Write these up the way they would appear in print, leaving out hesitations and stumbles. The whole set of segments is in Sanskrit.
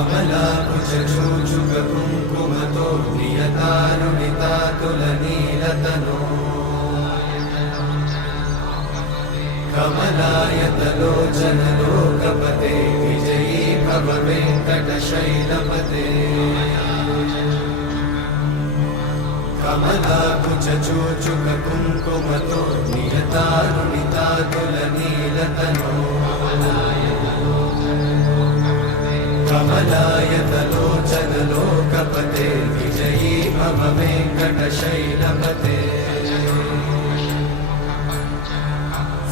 कमलाकुचूचुककुङ्कुमतो नियतानुनितातुलनीलतनो कमलायतलोचनलोकपते विजयी भव वेङ्कटशैलपते कमलाकुचूचुककुङ्कुमतो नियतानुनितातुलनीलतनो कमलायतलोचनलोकपते विजयी भव वेङ्कटशैलपते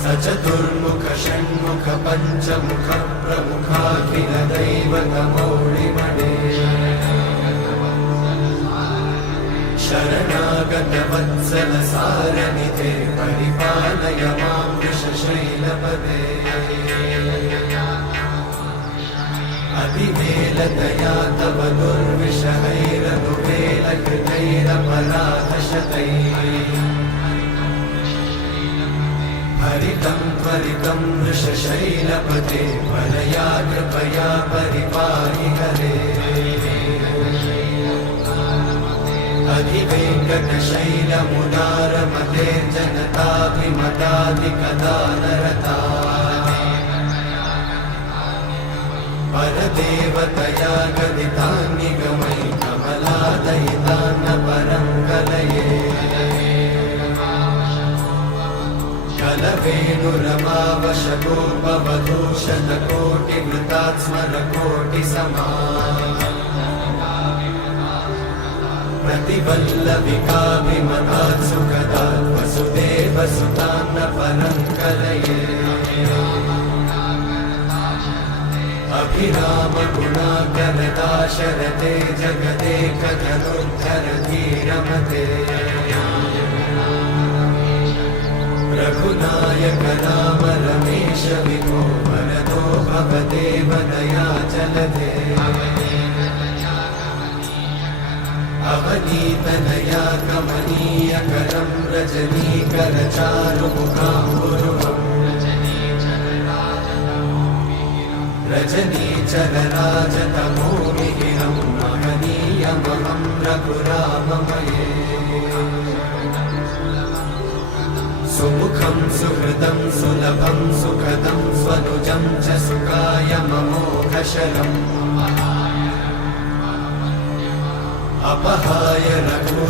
सचतुर्मुख षण्मुख पञ्चमुख प्रमुखाखिल दैवतमौळिमणे शरणागत वत्सल सारनिधे परिपालय मां वृषशैलपते अतिवेलतया तव दुर्विषहैरनुवेलकृतैरपराधशतैः हरितं त्वरितं वृषशैलपते वरया कृपया परिपाहि हरे अधिवेङ्कटशैलमुदारमते जनताभिमताधिकदानरता परदेवतया गदितान्निगमै कमलादयितान्न परं कलये कलवेणुरमावशतोपवधूशतकोटिवृतात् स्मरकोटिसमा प्रतिवल्लविकाभिमतात् सुखदात् वसुदेवसुतान्न परं कलये अभिरामगुणाकरदाशरथे जगदेकधनुर्धरधीरमते रघुनायक राम रमेश विभो वरदो भवदेव दयाचलधे अवनीतनया कमनीयकरं रजनीकरचारुमुखाम्बुरुहम् रजनीचरराजतमोमिहिरं महनीयमहं रघुराममये सुमुखं सुहृदं सुलभं सुखदं स्वनुजं च सुखाय ममोघशरम् अपहाय रघो